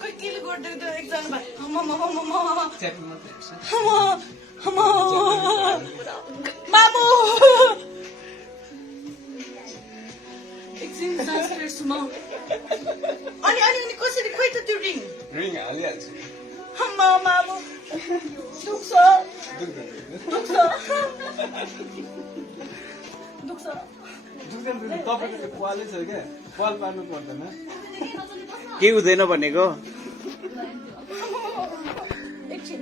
Kau kill gordo itu exam ba? Mama. Mamu. Exam transfer semua. Ani कसरी खोइ त त्यो रिङ हालिहाल्छु मामु दुख्छ दुख्दैन तपाईँको त्यो पालै छ क्या पाल पार्नु पर्दैन के हुँदैन भनेको एकछिन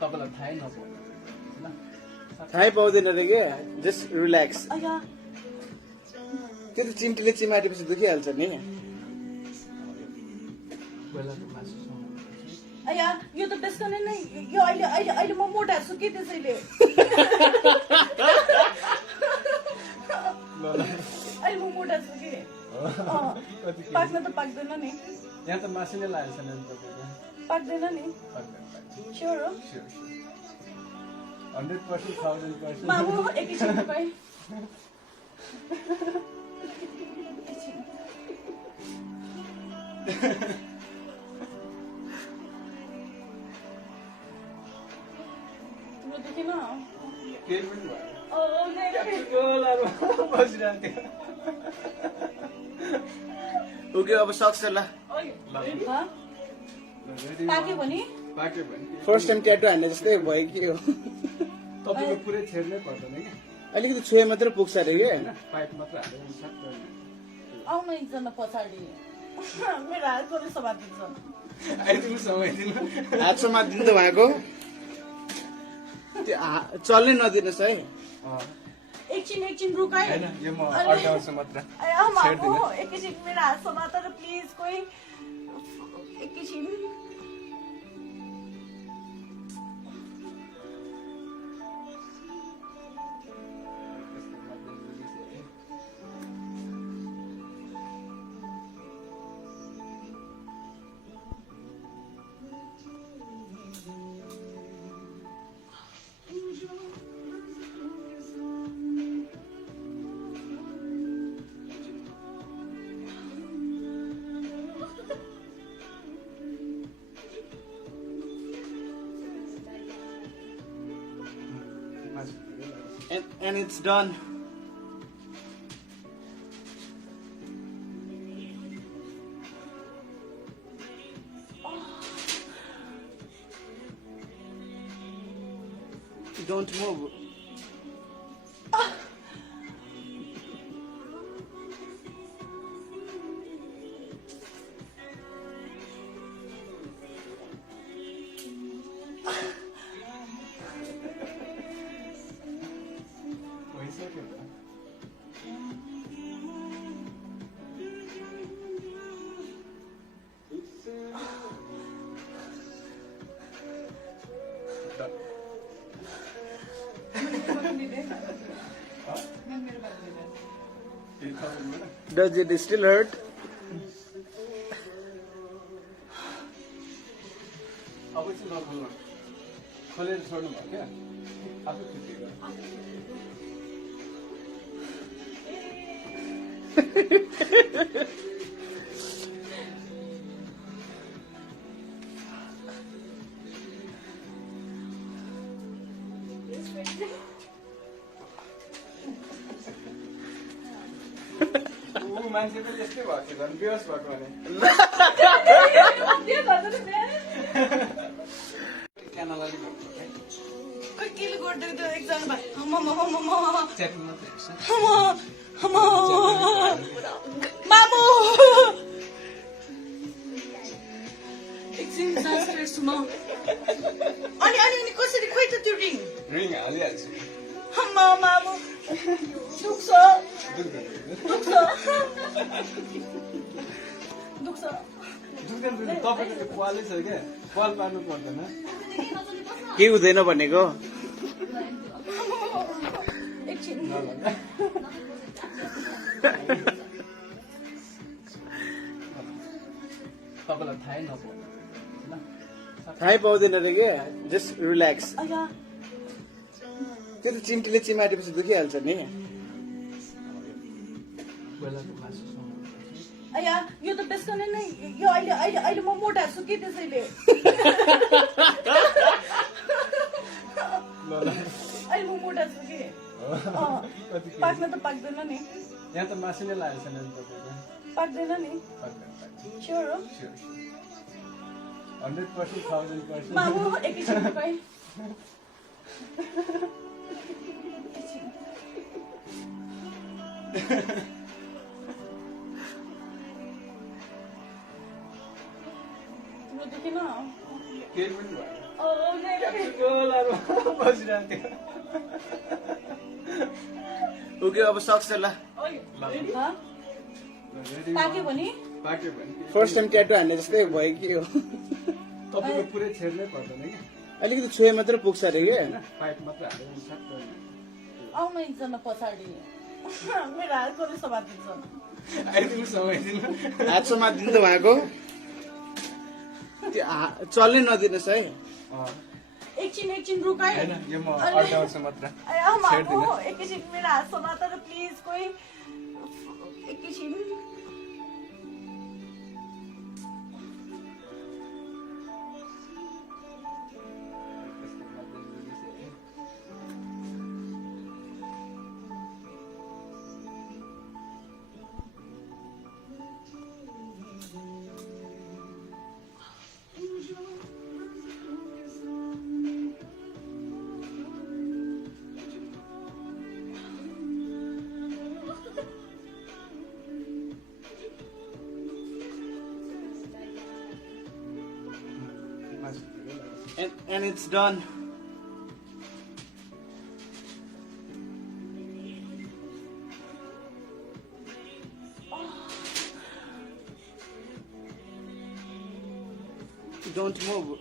तपाईँलाई थाहै नपाउनु थाहै पाउँदैन रे के जस्ट रिल्याक्स अया के त चिम्टीले चिमाटेपछि दुखिहाल्छ नि बेलाको मासु अया यो त बेसकने नै यो अहिले म मोटा छु के त्यसैले अहिले म मोटा छु के पाक्न त पाक्दैन नि यहाँ त मासु नै लागेको छैन नि तपाईँको पाक्दैन नि स्योर हो 100% 1000% मामु एकैछिन तपाईँ तिम्रो देखेन केही पनि भयो ओके अब सक्छ ल पाक्यो भने फर्स्ट टाइम ट्याटु हान्ने जस्तै भयो के हो तपाईँको पुरै छेड्नै पर्दैन कि अलिकति छुए मात्र पुग्छ अरे के पाइप मात्र हालेर सक्दैन आउन एकजना पछाडि मेरो हात कसले समातिन्छ आइदिनु समय दिनु हात समातिदिनु त उहाँको त्यो चल्नै नदिनुहोस् है एकछिन रुकाइ होइन यो म अड्काउँछु मात्र एकैछिन मेरो हात समातेर प्लिज कोही एकैछिन and it's done. Don't move. Does it still hurt? अब चाहिँ नखोल्नु खोलेर छोड्नु भयो क्या आफै खुट्टिएको मान्छे पनि यस्तै भएको थियो झन् बेहोस भएको भने क्यानलाले गर्नु कोही किल गर्दै त्यो एकजना भाइ मामु एकछिन ट्रान्सफर सुमा अनि कसरी खोइ त त्यो रिङ हालिहाल्छु मामु दुख्छ दुख्दैन तपाईँको त्यो पालै छ क्या पाल पार्नु पर्दैन के हुँदैन भनेको एकछिन तपाईँलाई थाहै नपाउनु थाहै पाउँदैन रे के जस्ट रिल्याक्स अया त्यो त चिम्टीले चिमाटेपछि दुखिहाल्छ नि। कोइलाको मासुसँग अया यो त बेसकनै नै यो अहिले अहिले अहिले म मोटा छु कि त्यसैले अहिले म मोटा छु कि पाक्न त पाक्दैन नि। यहाँ त मासु नै लागेको छैन नि तपाईँको। पाक्दैन नि। स्योर हो 100% 1000%। मामु एकैछिन तपाईँ तिम्रो देखेन केही पनि भएन। बसिरहेको थियो। ओके अब सक्छ ल। पाक्यो भने पाक्यो भने फर्स्ट टाइम ट्याटु हान्ने जस्तै भयो कि हो। तपाईँको पुरै छेड्नै पर्दैन कि अलिकति छुए मात्र पुग्छ अरे कि। पाइप मात्रै हालेर सक्दैन। आउनु एकजना पछाडि मेरो हात कसले समातिन्छ आइदिनु समाइदिनु। हात समातिदिनु त उहाँको त्यो चल्नै नदिनुहोस् है। एकछिन एकछिन रुकाइ होइन यो म अड्काउँछु मात्र। एकैछिन मेरो हात समातेर प्लिज कोही एकैछिन। And it's done. Don't move.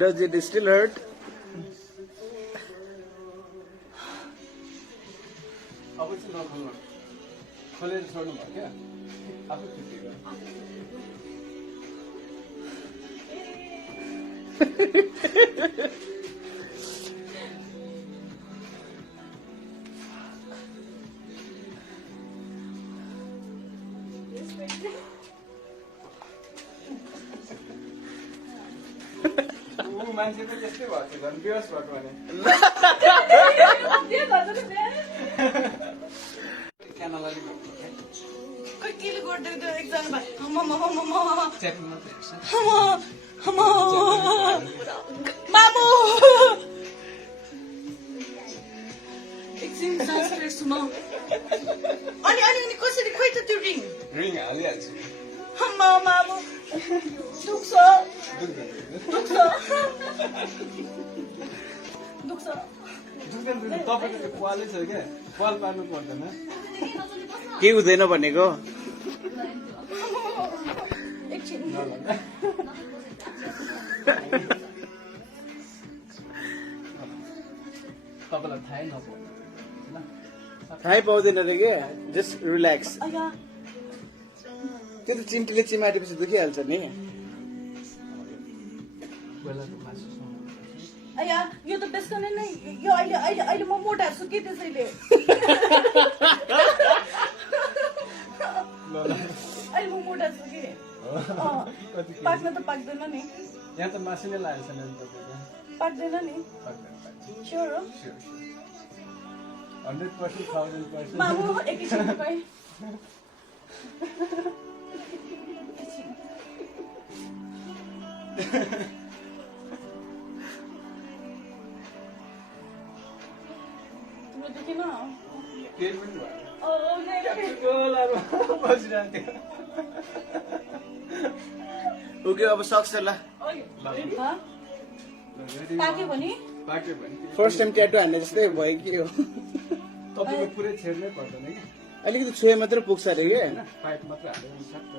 Does it still hurt? अब चाहिँ नखोल्नु। खोलेर छोड्नु भयो क्या आफै छुट्टियो। मान्छे पनि त्यस्तै भएको थियो झन् बेहोस भएको भने क्यानलाले खोइ केले गरिदिएको त्यो एकजना भाइ च्याटिङ मात्रै हेर्छ। मामु एकछिन सास फेर्छु म। अनि अनि अनि कसरी खोइ त त्यो रिङ रिङ हालिहाल्छु। मामु दुख्छ दुख्छ दुख्छ। तपाईँको त्यो पालै छ क्या पाल पार्नु पर्दैन। के हुँदैन भनेको? एकछिन तपाईँलाई थाहै नपाउ थाहै पाउँदैन अरे के। Just relax. अया त्यो त चिम्टीले चिमाटेपछि दुखिहाल्छ नि। कोइलाको मासुसँग अया यो त बेसकनै नै यो अहिले अहिले अहिले म मोटा छु कि त्यसैले अहिले म मोटा छु कि पाक्न त पाक्दैन नि। यहाँ त मासु नै लागेको छैन नि तपाईँको। पाक्दैन नि। स्योर हो 100% 1000%। मामु एकैछिन तपाईँ तिम्रो देखेन केही पनि भएन। बसिरहेको थियो। ओके अब सक्छ ल। हाँ रेडी पाक्यो भने पाक्यो भने फर्स्ट टाइम ट्याटु हान्ने जस्तै भयो कि हो तपाईँको पुरै छेड्नै पर्दैन कि अलिकति छुए मात्रै पुग्छ अरे कि होइन पाइप मात्र हालेर सक्छ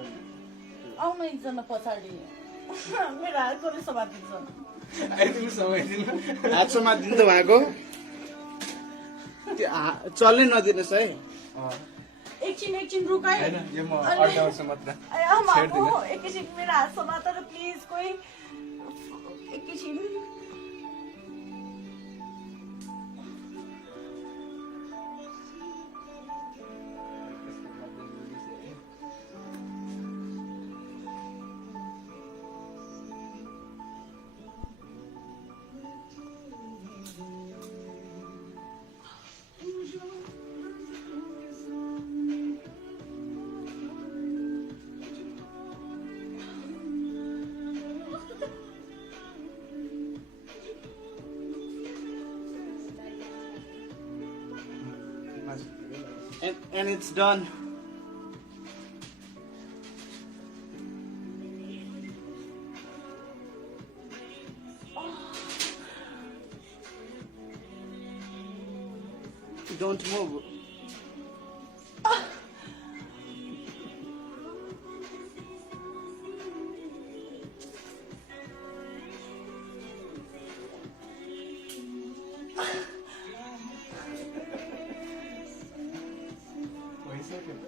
आउनु एकजना पछाडि मेरो हातले समातिन्छ आइदिनु समय दिनु हात समातिदिनु त उहाँको त्यो चल्नै नदिनुहोस् है एकछिन रुकाइ होइन यो म अड्काउँछु मात्र छेड्दिनँ एकैछिन मेरो हात समातेर प्लिज कोही एकैछिन and it's done. Don't move. भइसक्यो त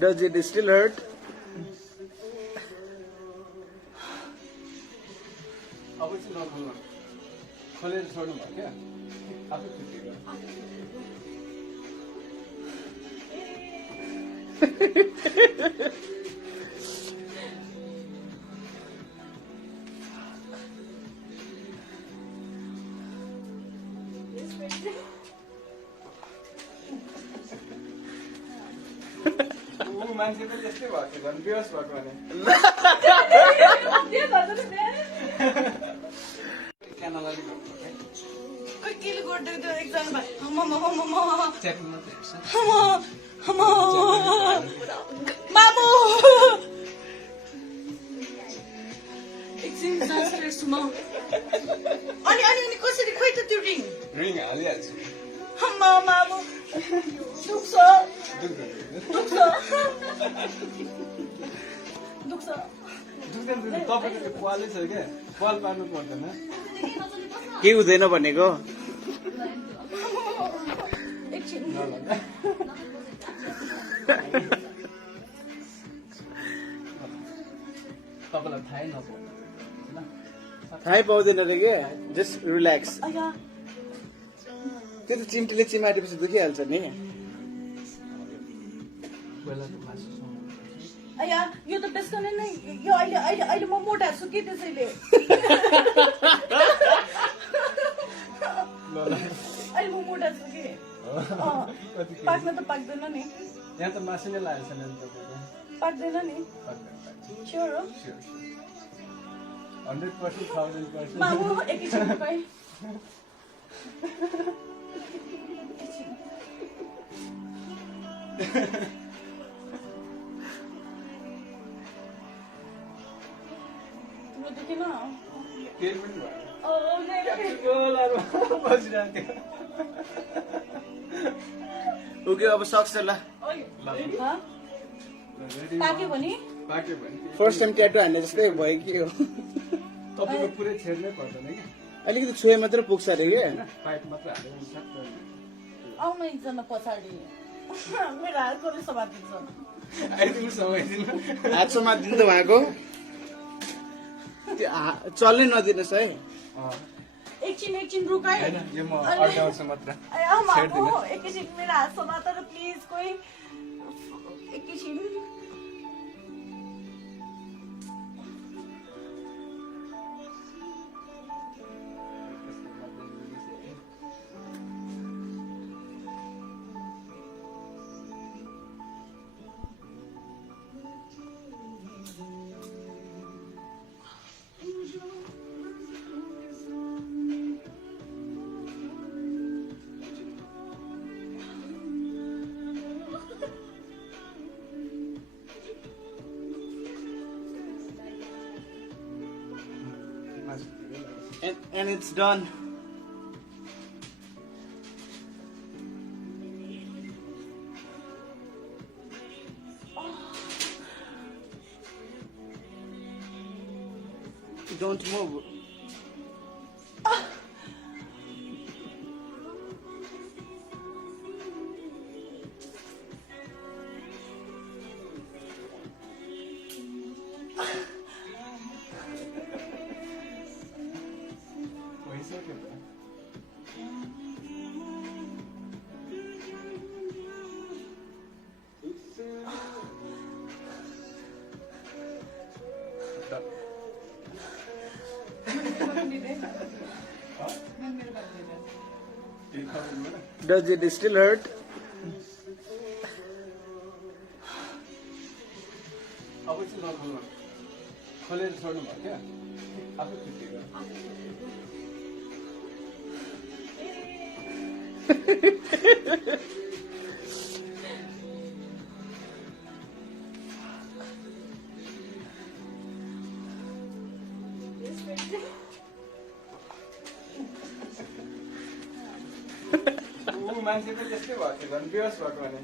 Does it still hurt? अब चाहिँ नखोल्नु खोलेर छोड्नु भयो क्या आफै छुट्टियो मान्छे त त्यस्तै भएको थियो झन् बेहोस भएको भने क्यानलाई खोइ केले गरिदिएको त्यो एकजना च्यापिङ मात्रै हेर्छ मामु एकछिन सास फेर्छु म अनि कसरी खोइ त त्यो रिङ रिङ हालिहाल्छु मामु दुख्छ दुख्दैन तपाईँको त्यो पालै छ क्या पाल पार्नु पर्दैन के हुँदैन भनेको एकछिन तपाईँलाई थाहै नपाउनु थाहै पाउँदैन रे के जस्ट रिल्याक्स अया त्यो त चिम्टीले चिमाटेपछि दुखिहाल्छ नि बेलाको मासु अया यो त बेसकने नै यो अहिले अहिले अहिले म मोटा छु कि त्यसैले अहिले म मोटा छु कि पाक्न त पाक्दैन नि यहाँ त मासु नै लागेको छैन नि तपाईँको पाक्दैन नि स्योर हो 100% 1000%। मामु एकैछिन रुकाइ तिम्रो दुखेन केही पनि भएन बसिरहेको ओके अब सक्छ ल पाक्यो भने पाक्यो भने फर्स्ट टाइम ट्याटु हान्ने जस्तै भयो कि हो तपाईँको पुरै छेड्नै पर्दैन कि अलिकति छुए मात्रै पुग्छ अरे कि होइन पाइप मात्र हालेर सक्छ आउनु एकजना पछाडि मेरो हातले समातिन्छ आइदिनु समय दिनु हात समातिदिनु त उहाँको त्यो चल्नै नदिनुहोस् है एकछिन रुकाइ होइन यो म अड्काउँछु मात्र छेड्दिनँ एकैछिन मेरो हात समातेर प्लिज कोही एकैछिन And it's done. Don't move. भइसक्यो त। Does it still hurt? अब चाहिँ नखोल्नु, खोलेर छोड्नु भयो क्या, आफै फिटिएको। मान्छे पनि त्यस्तै भएको थियो झन् बेहोस भएको भने।